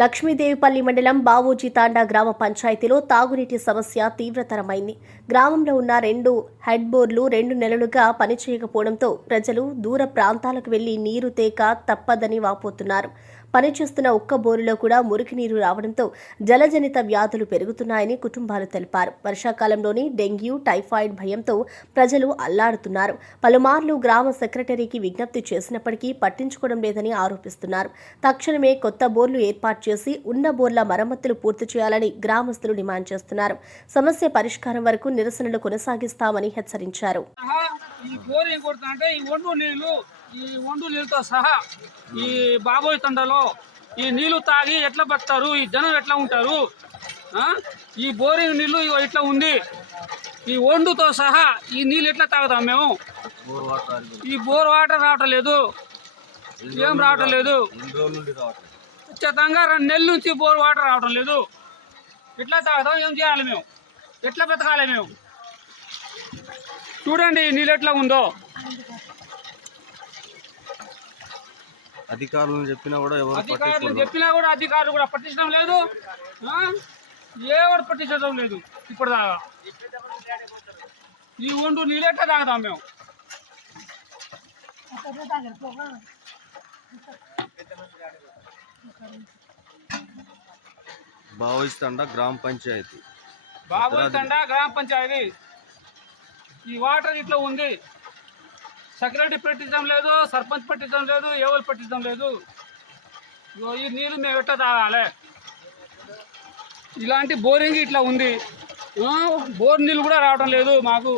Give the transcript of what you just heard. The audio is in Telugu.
లక్ష్మీదేవిపల్లి మండలం బావూజీ తాండా గ్రామ పంచాయతీలో తాగునీటి సమస్య తీవ్రతరమైంది. గ్రామంలో ఉన్న రెండు హెడ్ బోర్లు రెండు నెలలుగా పనిచేయకపోవడంతో ప్రజలు దూర ప్రాంతాలకు వెళ్ళి నీరు తేక తప్పదని వాపోతున్నారు. పనిచేస్తున్న ఒక్క బోరులో కూడా మురికి నీరు రావడంతో జలజనిత వ్యాధులు పెరుగుతున్నాయని కుటుంబాలు తెలిపారు. వర్షాకాలంలోని డెంగ్యూ టైఫాయిడ్ భయంతో ప్రజలు అల్లాడుతున్నారు. పలుమార్లు గ్రామ సెక్రటరీకి విజ్ఞప్తి చేసినప్పటికీ పట్టించుకోవడం లేదని ఆరోపిస్తున్నారు. తక్షణమే కొత్త బోర్లు ఏర్పాటు చేసి ఉన్న బోర్ల మరమ్మతులు పూర్తి చేయాలని గ్రామస్తులు డిమాండ్ చేస్తున్నారు. సమస్య పరిష్కారం వరకు నిరసనలు కొనసాగిస్తామని హెచ్చరించారు. ఈ బోర్ ఏం కొడుతుందంటే ఈ ఒండు నీళ్ళు ఈ ఒండు నీళ్ళతో సహా ఈ బాబోయ్ తండలో ఈ నీళ్ళు తాగి ఎట్లా బతారు ఈ జనం ఎట్లా ఉంటారు? ఈ బోరింగ్ నీళ్ళు ఇట్లా ఉంది. ఈ ఒండుతో సహా ఈ నీళ్ళు ఎట్లా తాగుతాం మేము? ఈ బోర్ వాటర్ రావటం లేదు. ఏం రావటం లేదు. ఖచ్చితంగా రెండు నెలల నుంచి బోర్ వాటర్ రావటం లేదు. ఎట్లా తాగుతాం? ఏం చేయాలి మేము? ఎట్లా బ్రతకాలి మేము? చూడండి ఈ నీళ్ళు ఎట్లా ఉందో. అధికారులను చెప్పినా కూడా ఎవరు అధికారులు చెప్పినా కూడా అధికారులు కూడా పట్టించడం లేదు? ఎవరు పట్టించడం లేదు ఇప్పుడు దాకా ఈ ఒండు నీళ్ళెట్లా తాగుతాం మేము. భావిస్తండ గ్రామ పంచాయతీ. బాబోయ్ తండా గ్రామ పంచాయతీ. ఈ వాటర్ ఇట్లా ఉంది. సెక్రటరీ పెట్టించడం లేదు సర్పంచ్ పెట్టించడం లేదు ఎవరు పెట్టించడం లేదు. ఈ నీళ్ళు మేము ఎట్ట తాగాలి? ఇలాంటి బోరింగ్ ఇట్లా ఉంది. బోర్ నీళ్ళు కూడా రావడం లేదు మాకు.